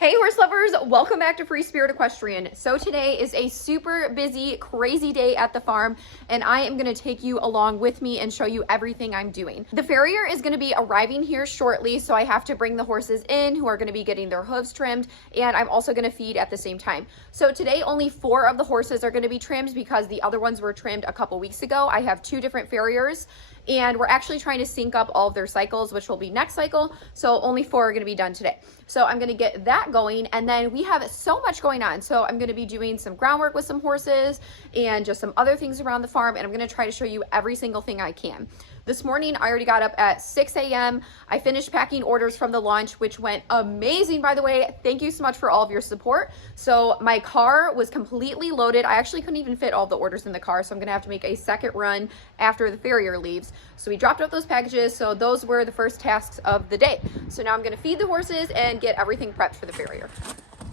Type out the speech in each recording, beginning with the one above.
Hey horse lovers, welcome back to Free Spirit Equestrian. So today is a super busy, crazy day at the farm, and I am gonna take you along with me and show you everything I'm doing. The farrier is gonna be arriving here shortly, so I have to bring the horses in who are gonna be getting their hooves trimmed, and I'm also gonna feed at the same time. So today only 4 of the horses are gonna be trimmed because the other ones were trimmed a couple weeks ago. I have 2 different farriers, and we're actually trying to sync up all of their cycles, which will be next cycle, so only 4 are gonna be done today. So I'm gonna get that going, and then we have so much going on. So I'm gonna be doing some groundwork with some horses and just some other things around the farm, and I'm gonna try to show you every single thing I can. This morning, I already got up at 6 a.m. I finished packing orders from the launch, which went amazing, by the way. Thank you so much for all of your support. So my car was completely loaded. I actually couldn't even fit all the orders in the car, so I'm gonna have to make a second run after the farrier leaves. So we dropped off those packages, so those were the first tasks of the day. So now I'm gonna feed the horses and get everything prepped for the farrier.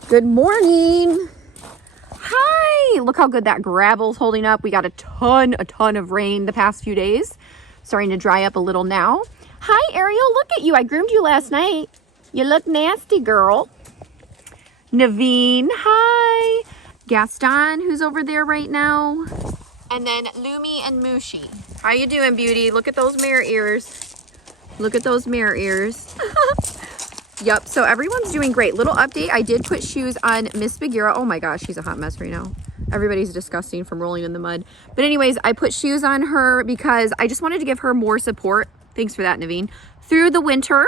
Good morning. Hi, look how good that gravel's holding up. We got a ton of rain the past few days. Starting to dry up a little now. Hi, Ariel, look at you. I groomed you last night. You look nasty, girl. NAVEEN, hi. Gaston, who's over there right now. And then Lumi and MUSHU. How you doing, beauty? Look at those mare ears. Look at those mare ears. Yep, so everyone's doing great. Little update, I did put shoes on Miss BAGHEERA. Oh my gosh, she's a hot mess right now. Everybody's disgusting from rolling in the mud. But anyways, I put shoes on her because I just wanted to give her more support. Thanks for that, NAVEEN. Through the winter.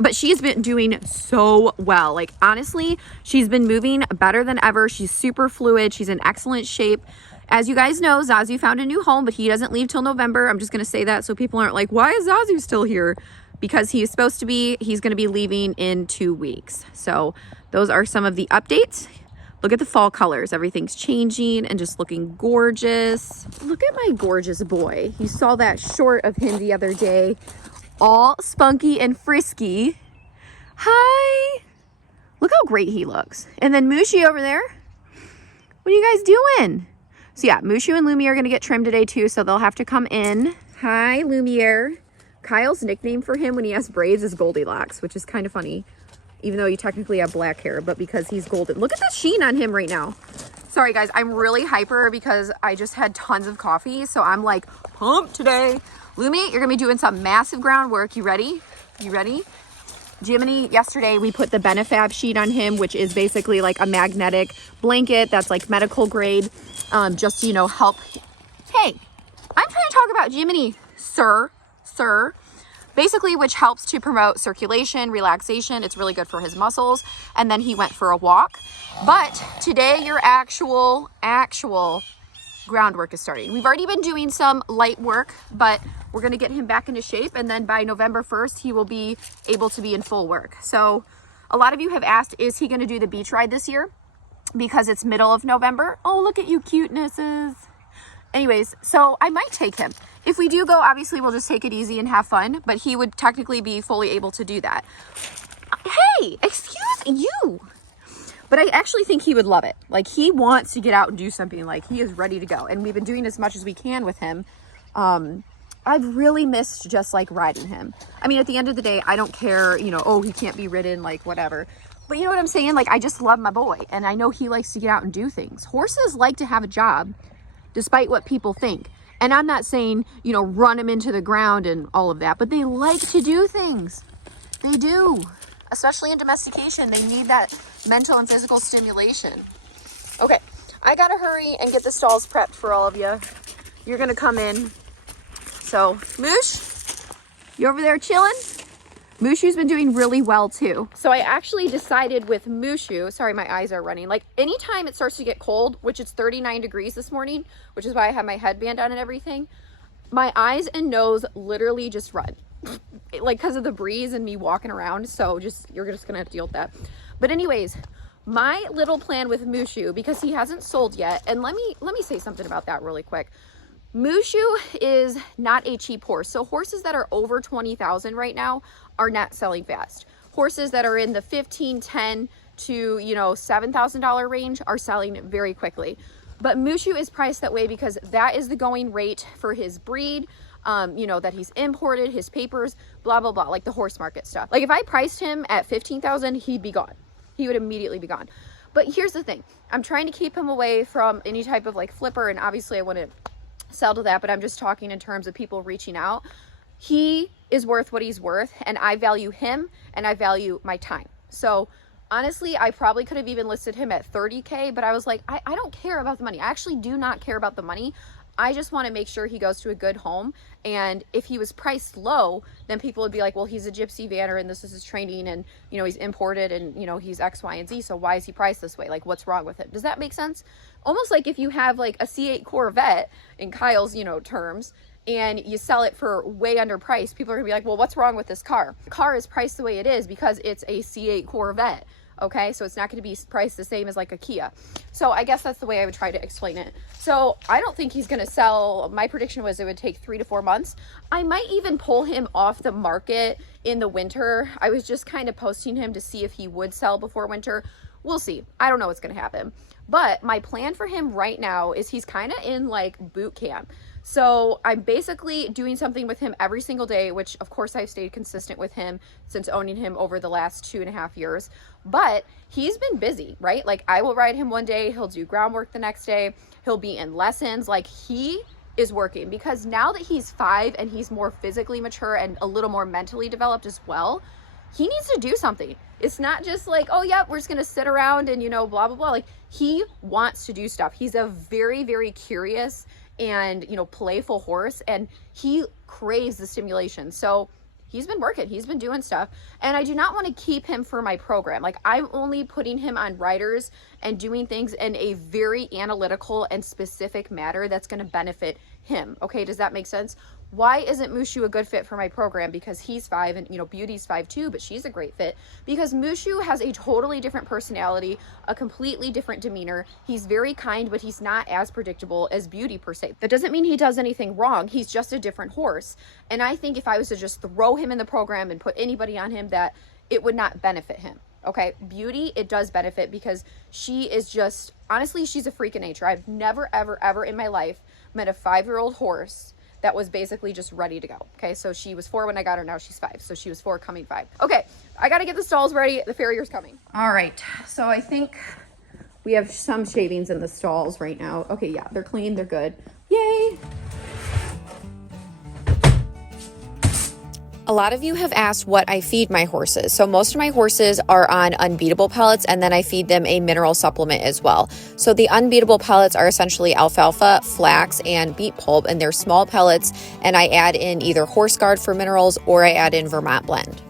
But she's been doing so well. Like, honestly, she's been moving better than ever. She's super fluid. She's in excellent shape. As you guys know, ZAZU found a new home, but he doesn't leave till November. I'm just going to say that so people aren't like, why is ZAZU still here? Because he's supposed to be, he's going to be leaving in 2 weeks. So those are some of the updates. Look at the fall colors. Everything's changing and just looking gorgeous. Look at my gorgeous boy. You saw that short of him the other day. All spunky and frisky. Hi. Look how great he looks. And then MUSHU over there. What are you guys doing? So yeah, MUSHU and LUMIERE are going to get trimmed today too, so they'll have to come in. Hi, LUMIERE. Kyle's nickname for him when he has braids is Goldilocks, which is kind of funny. Even though you technically have black hair, but because he's golden. Look at the sheen on him right now. Sorry guys, I'm really hyper because I just had tons of coffee, so I'm like pumped today. Lumi, you're gonna be doing some massive groundwork. You ready? You ready? Jiminy, yesterday we put the Benefab sheet on him, which is basically like a magnetic blanket that's like medical grade, just to, you know, help. Hey, I'm trying to talk about Jiminy, sir. Basically, which helps to promote circulation, relaxation. It's really good for his muscles. And then he went for a walk. But today your actual groundwork is starting. We've already been doing some light work, but we're gonna get him back into shape. And then by November 1st, he will be able to be in full work. So a lot of you have asked, is he gonna do the beach ride this year? Because it's middle of November. Oh, look at you cutenesses. Anyways, so I might take him. If we do go, obviously we'll just take it easy and have fun, but he would technically be fully able to do that. Hey, excuse you. But I actually think he would love it. Like, he wants to get out and do something. Like, he is ready to go. And we've been doing as much as we can with him. I've really missed just like riding him. I mean, at the end of the day, I don't care, you know, oh, he can't be ridden, like whatever. But you know what I'm saying? Like, I just love my boy, and I know he likes to get out and do things. Horses like to have a job, despite what people think. And I'm not saying, you know, run them into the ground and all of that, but they like to do things. They do. Especially in domestication, they need that mental and physical stimulation. Okay, I gotta hurry and get the stalls prepped for all of you. You're gonna come in. So, Mush, you over there chilling? MUSHU's been doing really well too. So I actually decided with MUSHU, sorry, my eyes are running. Like, anytime it starts to get cold, which it's 39 degrees this morning, which is why I have my headband on and everything, my eyes and nose literally just run. Like, because of the breeze and me walking around. So you're just gonna have to deal with that. But anyways, my little plan with MUSHU, because he hasn't sold yet, and let me say something about that really quick. MUSHU is not a cheap horse. So horses that are over 20,000 right now are not selling fast. Horses that are in the 15, 10 to, you know, $7,000 range are selling very quickly. But MUSHU is priced that way because that is the going rate for his breed, you know, that he's imported, his papers, blah, blah, blah, like the horse market stuff. Like, if I priced him at 15,000, he'd be gone. he would immediately be gone. But here's the thing, I'm trying to keep him away from any type of like flipper, and obviously I wouldn't sell to that, but I'm just talking in terms of people reaching out. He is worth what he's worth, and I value him and I value my time. So honestly, I probably could have even listed him at 30K, but I was like, I don't care about the money. I actually do not care about the money. I just want to make sure he goes to a good home. And if he was priced low, then people would be like, well, he's a gypsy vanner and this is his training, and you know, he's imported, and you know, he's X, Y, and Z. So why is he priced this way? Like, what's wrong with him? Does that make sense? Almost like if you have like a C8 Corvette in Kyle's, you know, terms, and you sell it for way underpriced, people are gonna be like, well, what's wrong with this car? The car is priced the way it is because it's a C8 Corvette. Okay, so it's not going to be priced the same as like a Kia. So I guess that's the way I would try to explain it. So I don't think he's going to sell. My prediction was it would take 3 to 4 months. I might even pull him off the market in the winter. I was just kind of posting him to see if he would sell before winter. We'll see. I don't know what's going to happen. But my plan for him right now is he's kind of in like boot camp. So I'm basically doing something with him every single day, which of course I've stayed consistent with him since owning him over the last 2.5 years. But he's been busy, right? Like I will ride him one day, he'll do groundwork the next day, he'll be in lessons. Like he is working, because now that he's 5 and he's more physically mature and a little more mentally developed as well, he needs to do something. It's not just like, oh yeah, we're just gonna sit around and, you know, blah blah blah. Like he wants to do stuff. He's a very, very curious and, you know, playful horse, and he craves the stimulation. So he's been working, he's been doing stuff, and I do not want to keep him for my program. Like I'm only putting him on riders and doing things in a very analytical and specific manner that's going to benefit him. Okay, does that make sense? Why isn't Mushu a good fit for my program? Because he's 5, and you know, Beauty's 5 too, but she's a great fit because Mushu has a totally different personality, a completely different demeanor. He's very kind, but he's not as predictable as Beauty per se. That doesn't mean he does anything wrong. He's just a different horse. And I think if I was to just throw him in the program and put anybody on him, that it would not benefit him. Okay, Beauty, it does benefit because she is just, honestly, she's a freak of nature. I've never, ever, ever in my life met a 5-year-old horse that was basically just ready to go. Okay, so she was 4 when I got her, now she's 5. So she was 4 coming 5. Okay, I gotta get the stalls ready. The farrier's coming. All right, so I think we have some shavings in the stalls right now. Okay, yeah, they're clean, they're good. Yay! A lot of you have asked what I feed my horses. So most of my horses are on unbeatable pellets, and then I feed them a mineral supplement as well. So the unbeatable pellets are essentially alfalfa, flax, and beet pulp, and they're small pellets, and I add in either Horse Guard for minerals or I add in Vermont Blend.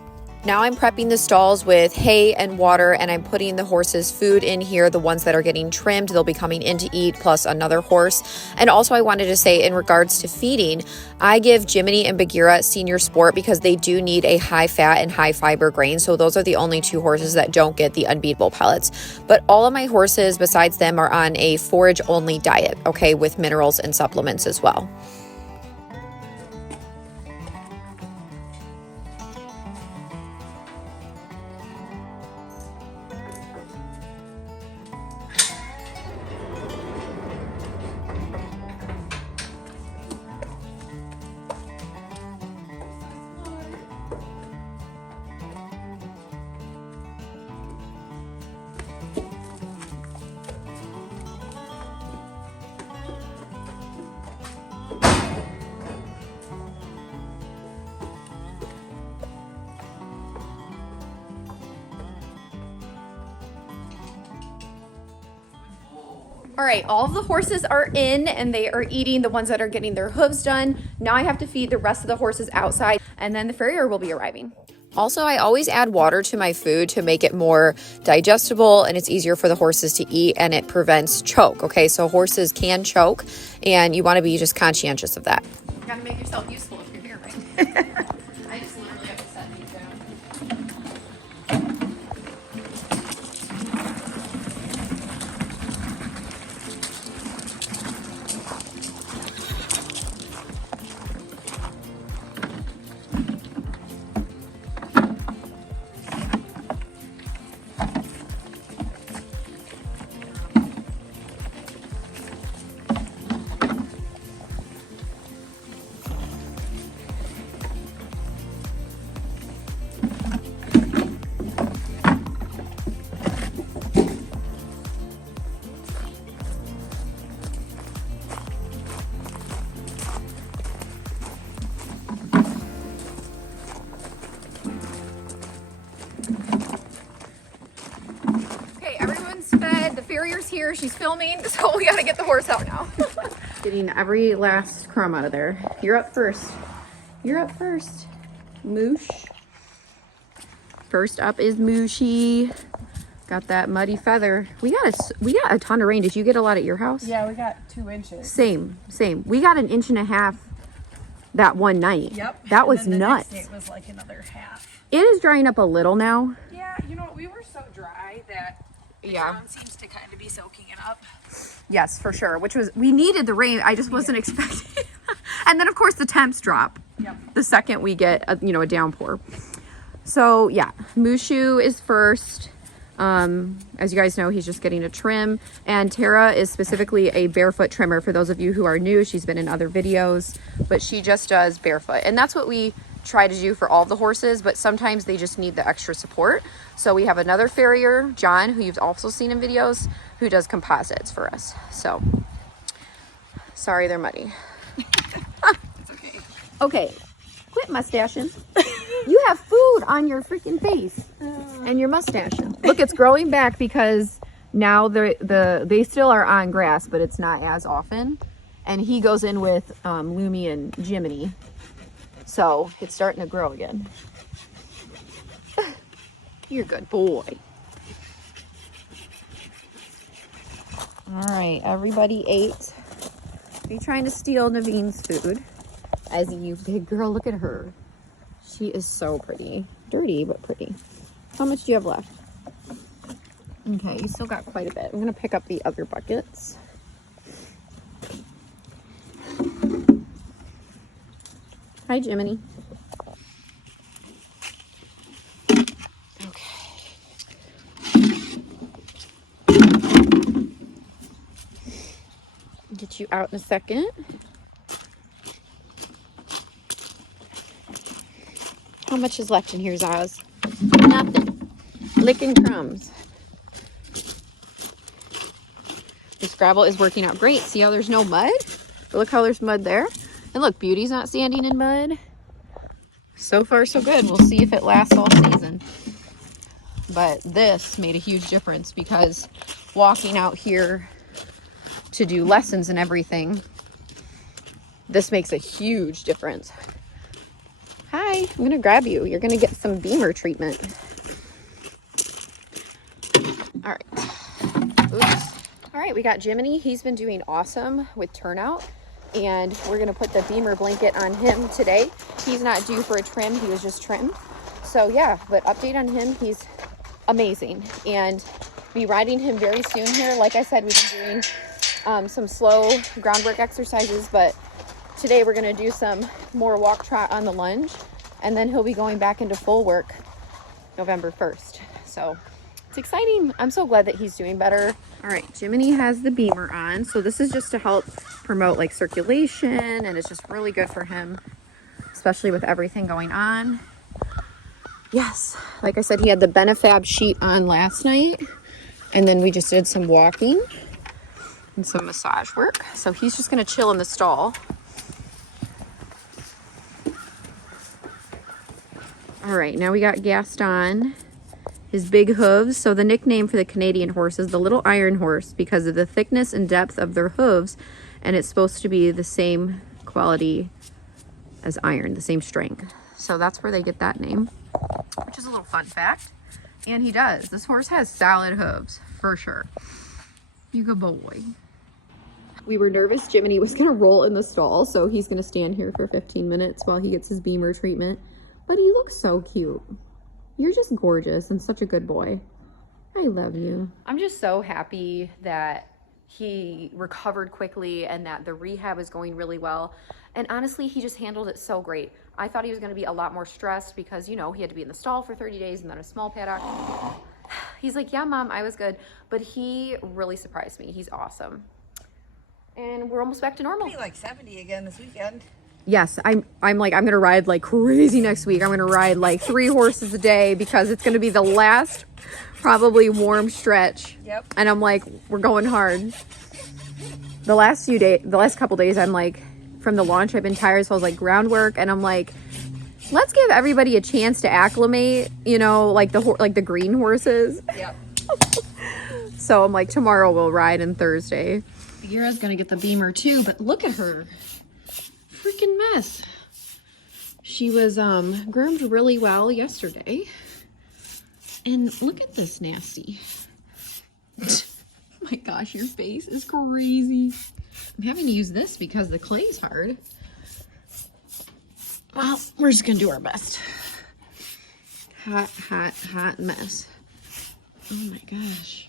Now I'm prepping the stalls with hay and water, and I'm putting the horses' food in here, the ones that are getting trimmed. They'll be coming in to eat, plus another horse. And also I wanted to say, in regards to feeding, I give Jiminy and Bagheera Senior Sport because they do need a high fat and high fiber grain. So those are the only 2 horses that don't get the unbeatable pellets. But all of my horses besides them are on a forage only diet, okay, with minerals and supplements as well. All right, all of the horses are in and they are eating, the ones that are getting their hooves done. Now I have to feed the rest of the horses outside, and then the farrier will be arriving. Also, I always add water to my food to make it more digestible, and it's easier for the horses to eat, and it prevents choke. Okay, so horses can choke, and you want to be just conscientious of that. You gotta make yourself useful if you're here, right? I just literally have to set these down. Farrier's here. She's filming, so we gotta get the horse out now. Getting every last crumb out of there. You're up first. You're up first. Moosh. First up is Mushy. Got that muddy feather. We got a ton of rain. Did you get a lot at your house? Yeah, we got 2 inches. Same. We got an inch and a half that one night. Yep. That was and then the nuts. Next day it was like another half. It is drying up a little now. Yeah, you know, we were so dry that the ground seems to kind of be soaking it up. Yes, for sure. We needed the rain. I just wasn't expecting. And then of course the temps drop. Yep. The second we get a downpour. So yeah, Mushu is first. As you guys know, he's just getting a trim, and Tara is specifically a barefoot trimmer. For those of you who are new, she's been in other videos, but she just does barefoot, and that's what we try to do for all the horses, but sometimes they just need the extra support. So we have another farrier, John, who you've also seen in videos, who does composites for us. So sorry they're muddy. It's okay. Okay, quit mustaching. You have food on your freaking face and you're mustaching. Look, it's growing back because now they still are on grass, but it's not as often. And he goes in with LUMIERE and JIMINEY. So it's starting to grow again. You're a good boy. All right, everybody ate. Are you trying to steal Naveen's food? As you big girl, look at her. She is so pretty. Dirty, but pretty. How much do you have left? Okay, you still got quite a bit. I'm gonna pick up the other buckets. Hi, Jiminy. Okay. Get you out in a second. How much is left in here, Zaz? Nothing. Licking crumbs. This gravel is working out great. See how there's no mud? But look how there's mud there. And look, Beauty's not standing in mud. So far, so good. We'll see if it lasts all season. But this made a huge difference because walking out here to do lessons and everything, this makes a huge difference. Hi, I'm gonna grab you. You're gonna get some beamer treatment. All right. Oops. All right, we got Jiminy. He's been doing awesome with turnout, and we're gonna put the beamer blanket on him today. He's not due for a trim. He was just trimmed. So yeah, but update on him. He's amazing, and be riding him very soon here. Like I said, we've been doing some slow groundwork exercises, but today we're going to do some more walk trot on the lunge, and then he'll be going back into full work November 1st. So it's exciting. I'm so glad that he's doing better. All right, Jiminy has the beamer on. So this is just to help promote like circulation, and it's just really good for him, especially with everything going on. Yes, like I said, he had the Benefab sheet on last night, and then we just did some walking and some massage work. So he's just going to chill in the stall. All right, now we got Gaston, his big hooves. So the nickname for the Canadian horse is the little iron horse because of the thickness and depth of their hooves, and it's supposed to be the same quality as iron, the same strength. So that's where they get that name, which is a little fun fact. And he does. This horse has solid hooves, for sure. You good boy. We were nervous Jiminy was gonna roll in the stall, so he's gonna stand here for 15 minutes while he gets his beamer treatment. But he looks so cute. You're just gorgeous and such a good boy. I love you. I'm just so happy that he recovered quickly and that the rehab is going really well. And honestly, he just handled it so great. I thought he was going to be a lot more stressed because, you know, he had to be in the stall for 30 days and then a small paddock. He's like, yeah, Mom, I was good. But he really surprised me. He's awesome. And we're almost back to normal. It'll be like 70 again this weekend. Yes, I'm gonna ride like crazy next week. I'm gonna ride like 3 horses a day because it's gonna be the last probably warm stretch. Yep. And I'm like, we're going hard. The last couple days, I'm like, from the launch, I've been tired, so I was like groundwork, and I'm like, let's give everybody a chance to acclimate, you know, like the green horses. Yep. So I'm like, tomorrow we'll ride and Thursday. Bagheera's gonna get the Beamer too, but look at her. Freaking mess. She was groomed really well yesterday. And look at this nasty. My gosh, your face is crazy. I'm having to use this because the clay's hard. Well, we're just gonna do our best. Hot, hot, hot mess. Oh my gosh.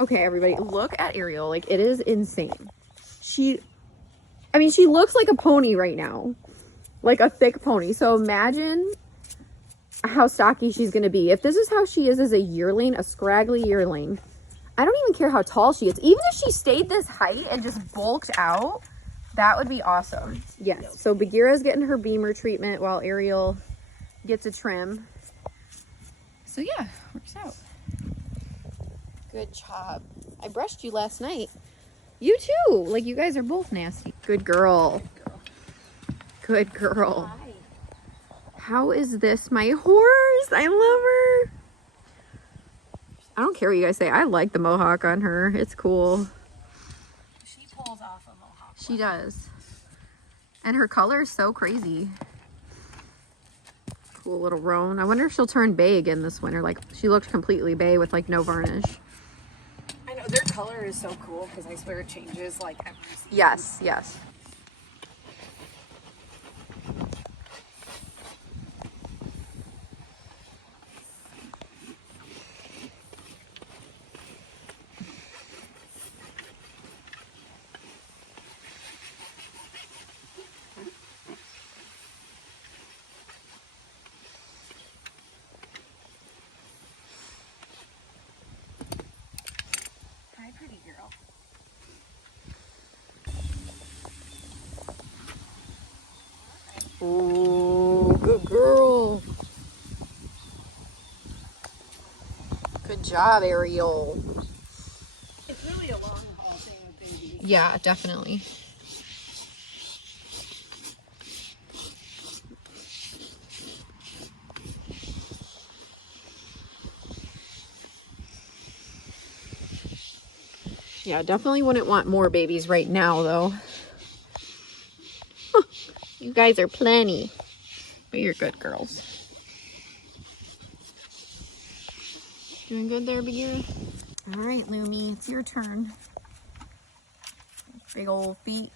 Okay, everybody, look at Ariel. Like, it is insane. She looks like a pony right now. Like a thick pony. So imagine how stocky she's going to be. If this is how she is as a yearling, a scraggly yearling, I don't even care how tall she is. Even if she stayed this height and just bulked out, that would be awesome. Yes, so Bagheera's getting her Beamer treatment while Ariel gets a trim. So yeah, works out. Good job. I brushed you last night. You too. Like, you guys are both nasty. Good girl. Good girl. Hi. How is this my horse? I love her. I don't care what you guys say. I like the mohawk on her. It's cool. She pulls off a mohawk. She does. And her color is so crazy. Cool little roan. I wonder if she'll turn bay again this winter. Like, she looked completely bay with like no varnish. I know, their color is so cool because I swear it changes like every season. Yes, yes. Hi, pretty girl. Oh, good girl. Good job, Ariel. It's really a long haul thing with babies. Yeah, definitely. Yeah, definitely wouldn't want more babies right now, though. You guys are plenty. But you're good girls. Doing good there, Bagheera? All right, Lumi, it's your turn. Big old feet.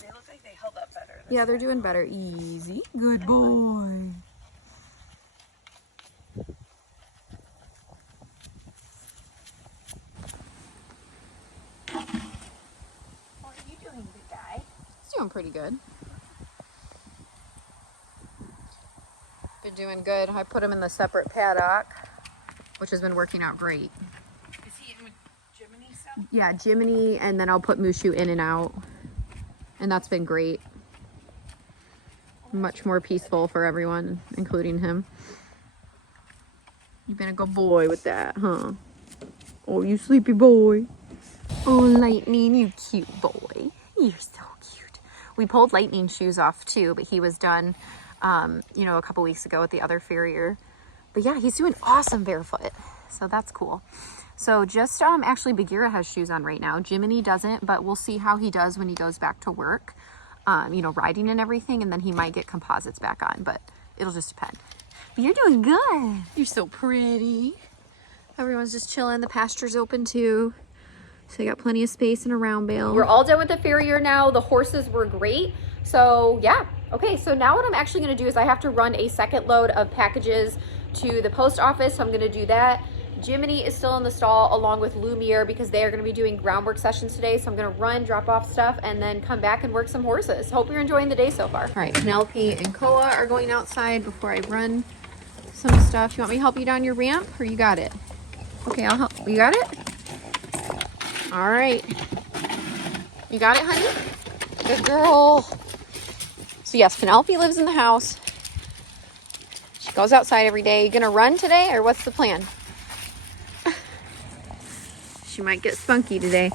They look like they held up better. Yeah, they're doing better. Easy. Good boy. What are you doing, big guy? He's doing pretty good. Been doing good. I put him in the separate paddock, which has been working out great. Is he in with Jiminy stuff? Yeah, Jiminy, and then I'll put Mushu in and out. And that's been great. Much more peaceful for everyone, including him. You've been a good boy with that, huh? Oh, you sleepy boy. Oh, Lightning, you cute boy. You're so cute. We pulled Lightning's shoes off too, but he was done, you know, a couple weeks ago with the other farrier. But yeah, he's doing awesome barefoot. So that's cool. So just actually Bagheera has shoes on right now. Jiminy doesn't, but we'll see how he does when he goes back to work. You know, riding and everything, and then he might get composites back on, but it'll just depend. But you're doing good. You're so pretty. Everyone's just chilling. The pasture's open too. So you got plenty of space and a round bale. We're all done with the farrier now. The horses were great. So yeah. Okay, so now what I'm actually gonna do is I have to run a second load of packages to the post office. So I'm gonna do that. Jiminy is still in the stall along with Lumiere because they are going to be doing groundwork sessions today. So I'm going to run, drop off stuff, and then come back and work some horses. Hope you're enjoying the day so far. All right, Penelope and Koa are going outside before I run some stuff. You want me to help you down your ramp, or you got it? Okay, I'll help. You got it? All right. You got it, honey? Good girl. So yes, Penelope lives in the house. She goes outside every day. You gonna run today, or what's the plan? She might get spunky today.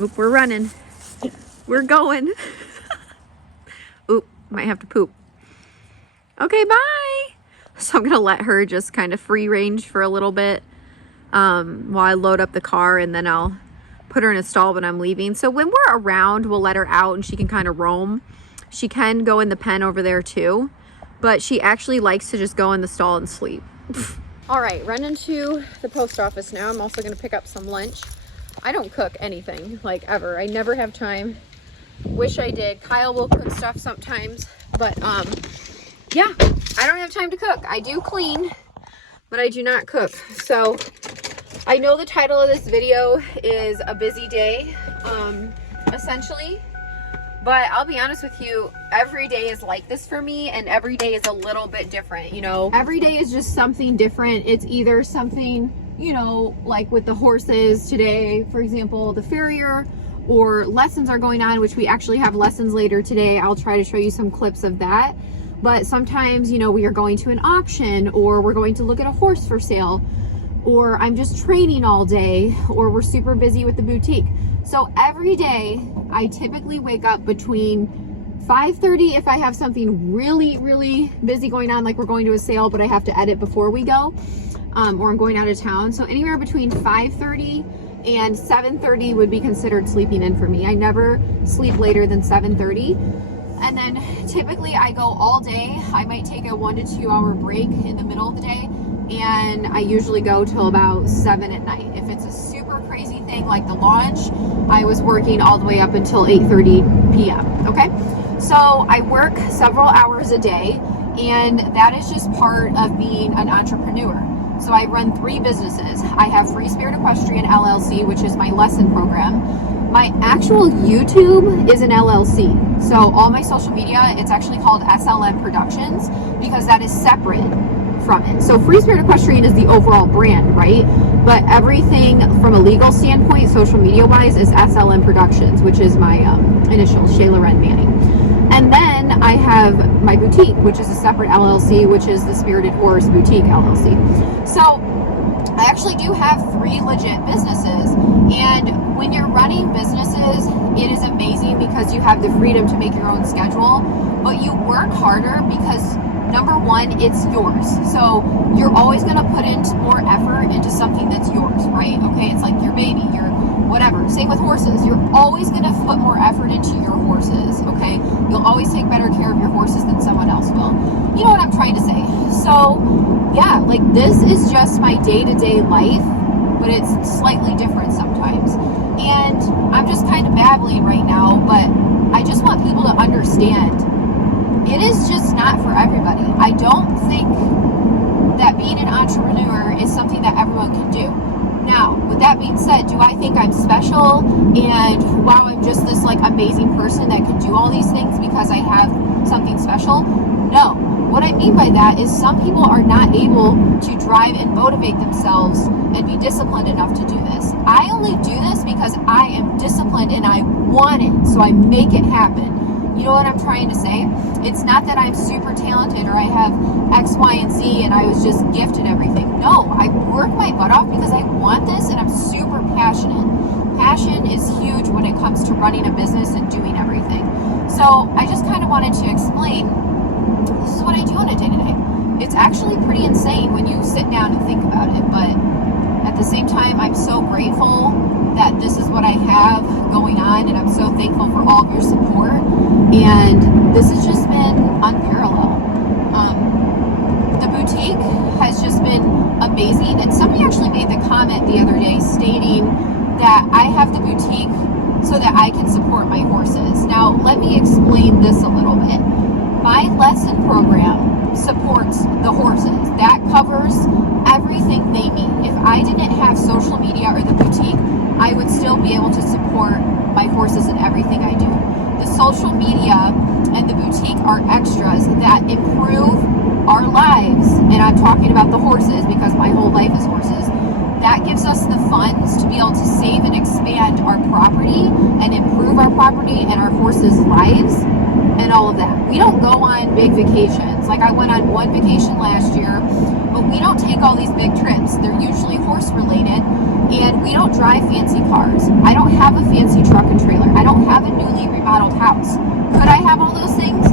Oop, we're running. We're going. Oop, might have to poop. Okay, bye. So I'm gonna let her just kind of free range for a little bit while I load up the car, and then I'll put her in a stall when I'm leaving. So when we're around, we'll let her out and she can kind of roam. She can go in the pen over there too, but she actually likes to just go in the stall and sleep. All right, running to the post office now. I'm also gonna pick up some lunch. I don't cook anything, like, ever. I never have time. Wish I did. Kyle will cook stuff sometimes, but yeah, I don't have time to cook. I do clean, but I do not cook. So I know the title of this video is a busy day, essentially, but I'll be honest with you, every day is like this for me, and every day is a little bit different, you know? Every day is just something different. It's either something, you know, like with the horses today, for example, the farrier, or lessons are going on, which we actually have lessons later today. I'll try to show you some clips of that. But sometimes, you know, we are going to an auction, or we're going to look at a horse for sale, or I'm just training all day, or we're super busy with the boutique. So every day I typically wake up between 5:30 if I have something really busy going on, like we're going to a sale but I have to edit before we go, or I'm going out of town. So anywhere between 5:30 and 7:30 would be considered sleeping in for me. I never sleep later than 7:30. And then typically I go all day. I might take a 1 to 2 hour break in the middle of the day, and I usually go till about 7 at night. If it's a super crazy thing like the launch, I was working all the way up until 8:30 p.m. Okay, so I work several hours a day, and that is just part of being an entrepreneur. So I run 3 businesses. I have Free Spirit Equestrian LLC, which is my lesson program. My actual YouTube is an LLC. So all my social media, it's actually called SLM Productions, because that is separate from it. So Free Spirit Equestrian is the overall brand, right? But everything from a legal standpoint, social media wise, is SLM Productions, which is my initials, Shayla Wren Manning. And then I have my boutique, which is a separate LLC, which is the Spirited Horse Boutique LLC. So I actually do have 3 legit businesses, and when you're running businesses, it is amazing because you have the freedom to make your own schedule, but you work harder because, number one, it's yours. So you're always going to put in more effort into something that's yours, right? Okay, it's like your baby, your whatever. Same with horses. You're always going to put more effort into your horses, okay? You'll always take better care of your horses than someone else will. You know what I'm trying to say? So yeah, like, this is just my day-to-day life, but it's slightly different sometimes. And I'm just kind of babbling right now, but I just want people to understand it is just not for everybody. I don't think that being an entrepreneur is something that everyone can do. Now, with that being said, do I think I'm special and wow, I'm just this like amazing person that can do all these things because I have something special? No. What I mean by that is some people are not able to drive and motivate themselves and be disciplined enough to do this. I only do this because I am disciplined and I want it, so I make it happen. You know what I'm trying to say? It's not that I'm super talented or I have X, Y, and Z and I was just gifted everything. No, I work my butt off because I want this and I'm super passionate. Passion is huge when it comes to running a business and doing everything. So I just kind of wanted to explain, this is what I do on a day-to-day. It's actually pretty insane when you sit down and think about it, but at the same time, I'm so grateful that this is what I have going on, and I'm so thankful for all of your support, and this has just been unparalleled. The boutique has just been amazing, and somebody actually made the comment the other day stating that I have the boutique so that I can support my horses. Now, let me explain this a little bit. My lesson program supports the horses. That covers everything they need. If I didn't have social media or the boutique, I would still be able to support my horses in everything I do. The social media and the boutique are extras that improve our lives. And I'm talking about the horses because my whole life is horses. That gives us the funds to be able to save and expand our property and improve our property and our horses' lives and all of that. We don't go on big vacations. vacations. Like I went on one vacation last year, but we don't take all these big trips. They're usually horse related, and we don't drive fancy cars. I don't have a fancy truck and trailer. I don't have a newly remodeled house. Could I have all those things?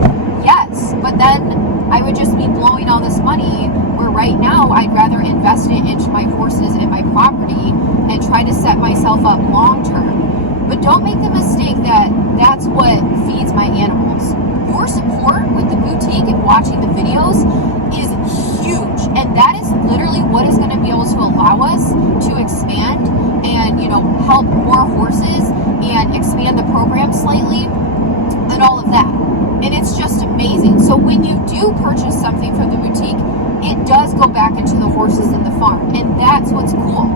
Yes, but then I would just be blowing all this money, where right now I'd rather invest it into my horses and my property and try to set myself up long term. But don't make the mistake that that's what feeds my animals. Your support with the boutique and watching the videos is huge, and that is literally what is going to be able to allow us to expand and, you know, help more horses and expand the program slightly and all of that. And it's just amazing. So when you do purchase something from the boutique, it does go back into the horses and the farm, and that's what's cool.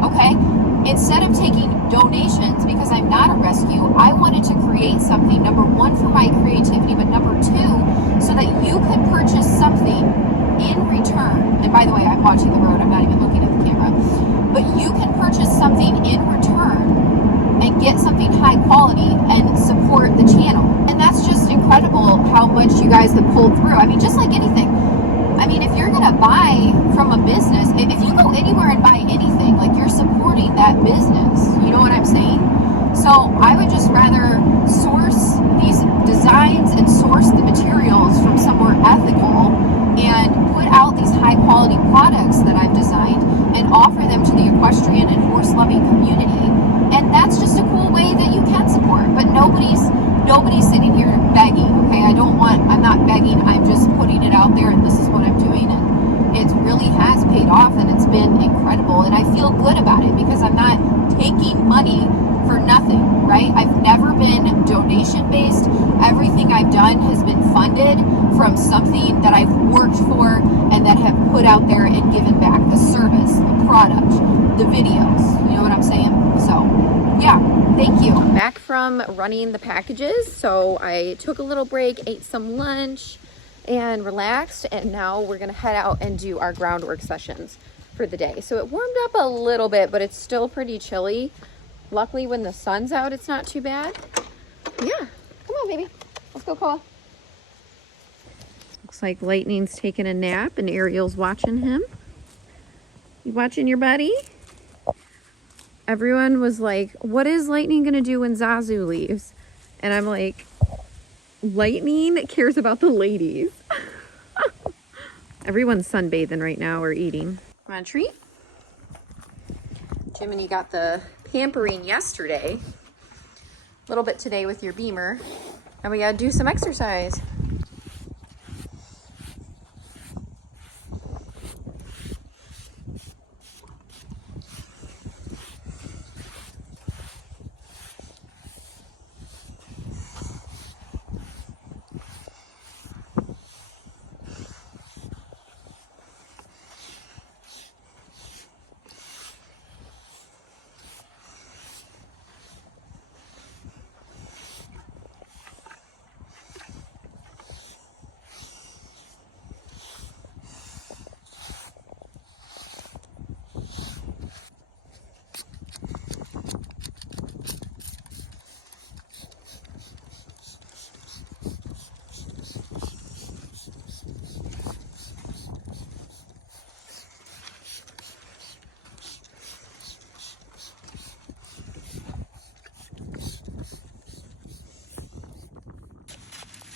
Okay, instead of taking donations, because I'm not a rescue, I wanted to create something, number one, for my creativity, but number two, so that you could purchase something in return. And by the way, I'm watching the road, I'm not even looking at the camera, but you can purchase something in return and get something high quality and support the channel. And that's just incredible how much you guys have pulled through. I mean, just like anything. I mean, if you're gonna buy from a business, if you go anywhere and buy anything, like, you're supporting that business. You know what I'm saying? So I would just rather source these designs and source the materials from somewhere ethical and put out these high quality products that I've designed and offer them to the equestrian and horse loving community. And that's just a cool way that you can support. But nobody's sitting here begging, okay? I'm not begging, I'm just putting it out there, and this is what I'm doing, and it really has paid off, and it's been incredible, and I feel good about it because I'm not taking money for nothing, right? I've never been donation based. Everything I've done has been funded from something that I've worked for and that have put out there and given back. The service, the product, the videos, you know what I'm saying? So yeah, thank you. Back from running the packages, so I took a little break, ate some lunch, and relaxed, and now we're gonna head out and do our groundwork sessions for the day. So it warmed up a little bit, but it's still pretty chilly. Luckily, when the sun's out, it's not too bad. Yeah, come on, baby. Let's go, Cole. Looks like Lightning's taking a nap and Ariel's watching him. You watching your buddy? Everyone was like, what is Lightning gonna do when ZAZU leaves? And I'm like, Lightning cares about the ladies. Everyone's sunbathing right now or eating. Want a treat? Jiminy got the pampering yesterday. A little bit today with your Beamer. And we gotta do some exercise.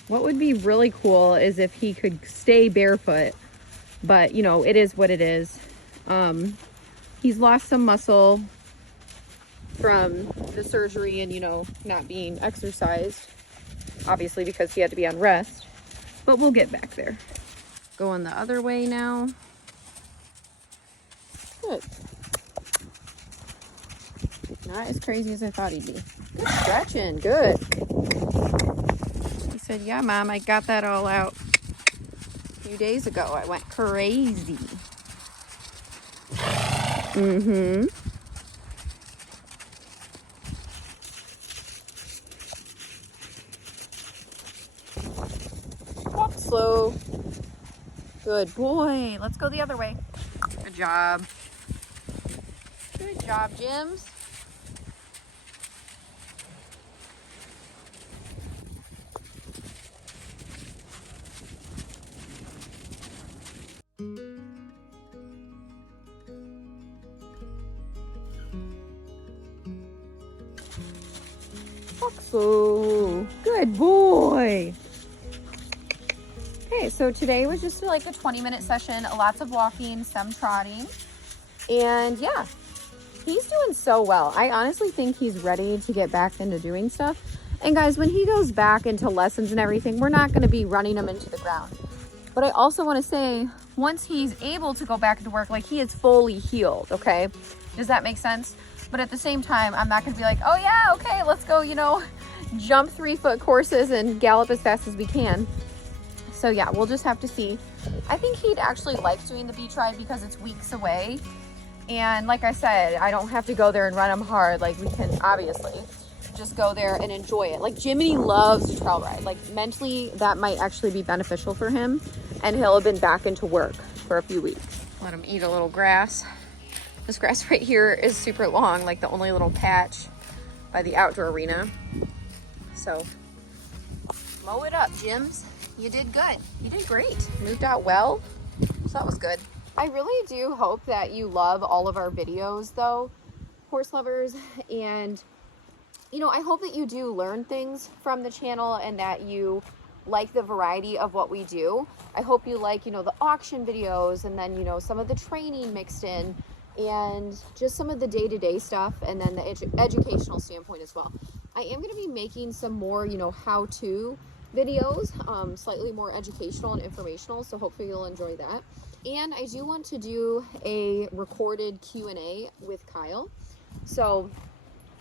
What would be really cool is if he could stay barefoot, but you know, it is what it is. He's lost some muscle from the surgery and, you know, not being exercised, obviously, because he had to be on rest, but we'll get back there. Going the other way now. Good. Not as crazy as I thought he'd be. Good stretching, good. He said, yeah, Mom, I got that all out a few days ago. I went crazy. Mm-hmm. Walk slow. Good boy. Let's go the other way. Good job. Good job, Jims. Cool. Good boy. Okay, so today was just like a 20-minute session, lots of walking, some trotting, and yeah, he's doing so well. I honestly think he's ready to get back into doing stuff. And guys, when he goes back into lessons and everything, we're not going to be running him into the ground. But I also want to say, once he's able to go back into work, like he is fully healed, okay? Does that make sense? But at the same time, I'm not going to be like, oh yeah, okay, let's go, you know, jump 3-foot courses and gallop as fast as we can. So yeah, we'll just have to see. I think he'd actually like doing the beach ride because it's weeks away. And like I said, I don't have to go there and run him hard. Like we can obviously just go there and enjoy it. Like Jiminy loves to trail ride. Like mentally, that might actually be beneficial for him. And he'll have been back into work for a few weeks. Let him eat a little grass. This grass right here is super long, like the only little patch by the outdoor arena. So mow it up, Jims. You did good. You did great. Moved out well, so that was good. I really do hope that you love all of our videos though, horse lovers, and you know, I hope that you do learn things from the channel and that you like the variety of what we do. I hope you like, you know, the auction videos and then, you know, some of the training mixed in and just some of the day-to-day stuff, and then the educational standpoint as well. I am going to be making some more, you know, how-to videos, slightly more educational and informational, so hopefully you'll enjoy that. And I do want to do a recorded Q&A with Kyle, so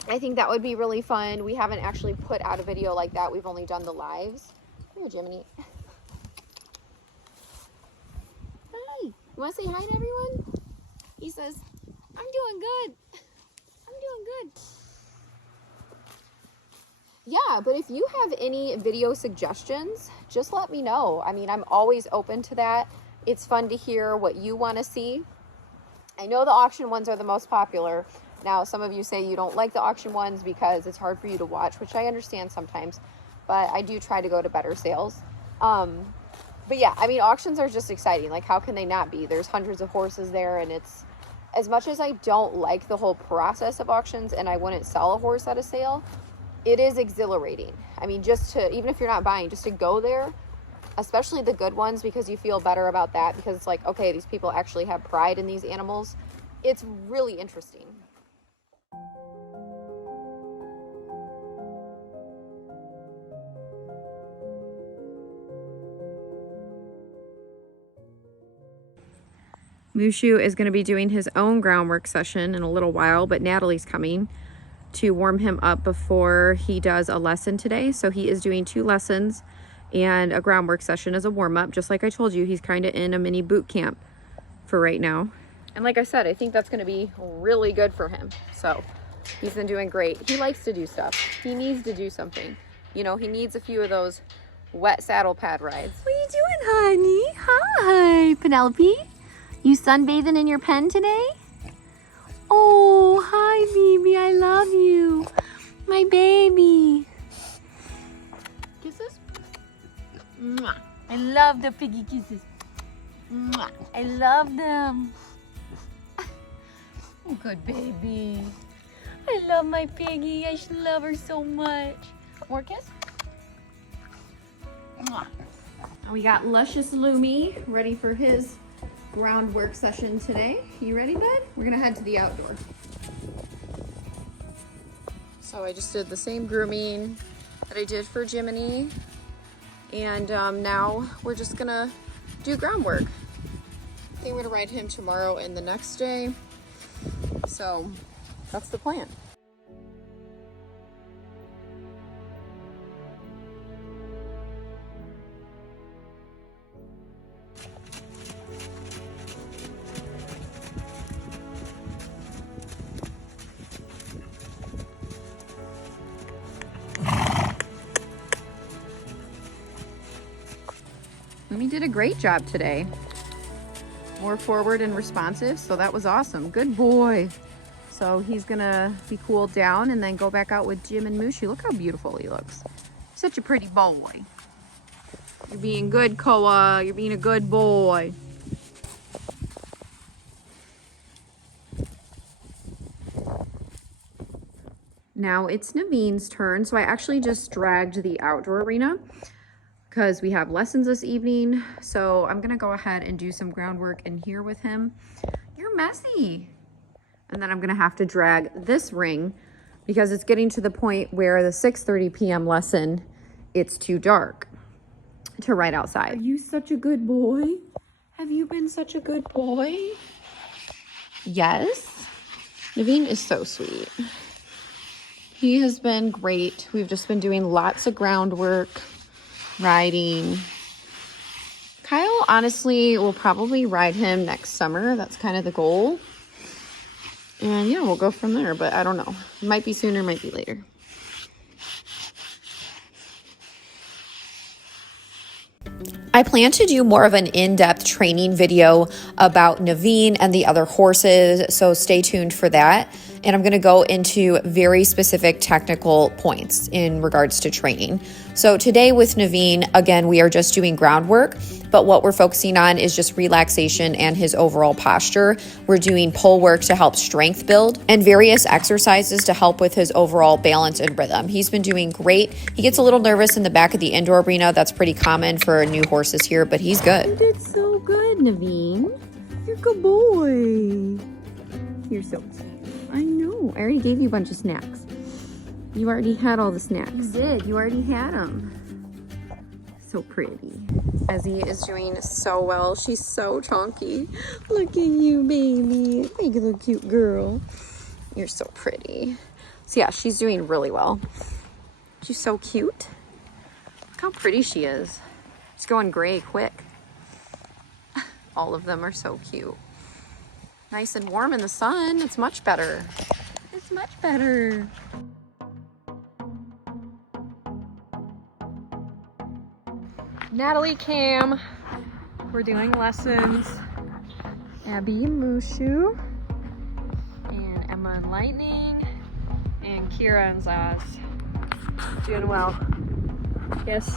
I think that would be really fun. We haven't actually put out a video like that. We've only done the lives. Come here, Jiminy. Hi. You want to say hi to everyone? He says, I'm doing good. I'm doing good. Yeah, but if you have any video suggestions, just let me know. I mean, I'm always open to that. It's fun to hear what you want to see. I know the auction ones are the most popular. Now, some of you say you don't like the auction ones because it's hard for you to watch, which I understand sometimes, but I do try to go to better sales. But yeah, I mean, auctions are just exciting. Like, how can they not be? There's hundreds of horses there, and it's, as much as I don't like the whole process of auctions and I wouldn't sell a horse at a sale, it is exhilarating. I mean, just to, even if you're not buying, just to go there, especially the good ones, because you feel better about that, because it's like, okay, these people actually have pride in these animals. It's really interesting. Mushu is going to be doing his own groundwork session in a little while, but Natalie's coming to warm him up before he does a lesson today. So he is doing 2 lessons and a groundwork session as a warm-up. Just like I told you, he's kind of in a mini boot camp for right now. And like I said, I think that's going to be really good for him. So he's been doing great. He likes to do stuff. He needs to do something. You know, he needs a few of those wet saddle pad rides. What are you doing, honey? Hi, Penelope. You sunbathing in your pen today? Oh, hi, baby. I love you. My baby. Kisses? Mwah. I love the piggy kisses. Mwah. I love them. Oh, good baby. I love my piggy. I should love her so much. More kiss? Mwah. We got Luscious Lumi ready for his groundwork session today. You ready, bud? We're gonna head to the outdoor. So I just did the same grooming that I did for Jiminy, and now we're just gonna do groundwork. I think we're gonna ride him tomorrow and the next day. So that's the plan. Lumi did a great job today. More forward and responsive, so that was awesome. Good boy. So he's gonna be cooled down and then go back out with Jim and Mushu. Look how beautiful he looks. Such a pretty boy. You're being good, Koa. You're being a good boy. now it's NAVEEN's turn. So I actually just dragged the outdoor arena because we have lessons this evening. So I'm gonna go ahead and do some groundwork in here with him. You're messy. And then I'm gonna have to drag this ring because it's getting to the point where the 6:30 p.m. lesson, it's too dark to ride outside. Are you such a good boy? Have you been such a good boy? Yes. NAVEEN is so sweet. He has been great. We've just been doing lots of groundwork, riding. Kyle, honestly, will probably ride him next summer. That's kind of the goal. And yeah, we'll go from there, but I don't know. It might be sooner, might be later. I plan to do more of an in-depth training video about NAVEEN and the other horses, so stay tuned for that. And I'm going to go into very specific technical points in regards to training. So today with NAVEEN, again, we are just doing groundwork, but what we're focusing on is just relaxation and his overall posture. We're doing pull work to help strength build and various exercises to help with his overall balance and rhythm. He's been doing great. He gets a little nervous in the back of the indoor arena. That's pretty common for new horses here, but he's good. You did so good, NAVEEN. You're a good boy. You're so cute. I know. I already gave you a bunch of snacks. You already had all the snacks. You did. You already had them. So pretty. Ezzy is doing so well. She's so chunky. Look at you, baby. Make a little cute girl. You're so pretty. So yeah, she's doing really well. She's so cute. Look how pretty she is. She's going gray quick. All of them are so cute. Nice and warm in the sun. It's much better. It's much better. Natalie, Cam, we're doing lessons. Abby and Mushu, and Emma and Lightning, and Kira and Zaz. Doing well. Yes.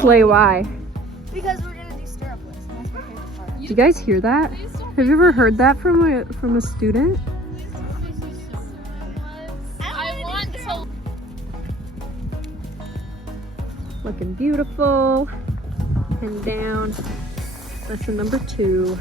Slay why? Because we're gonna do stirrupless. And that's my favorite part. Do you guys hear that? Have you ever heard that from a student? I want to. Looking beautiful. And down. Lesson number 2.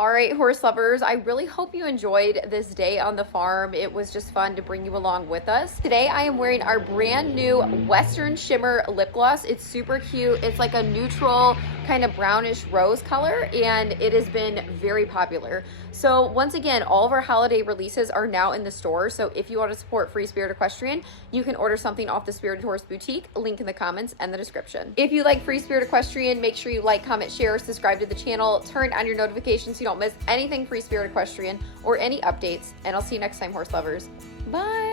All right, horse lovers, I really hope you enjoyed this day on the farm. It was just fun to bring you along with us. Today, I am wearing our brand new Western Shimmer lip gloss. It's super cute. It's like a neutral kind of brownish rose color, and it has been very popular. So once again, all of our holiday releases are now in the store. So if you want to support Free Spirit Equestrian, you can order something off the Spirited Horse Boutique, link in the comments and the description. If you like Free Spirit Equestrian, make sure you like, comment, share, subscribe to the channel, turn on your notifications so you don't miss anything Free Spirit Equestrian or any updates. And I'll see you next time, horse lovers. Bye.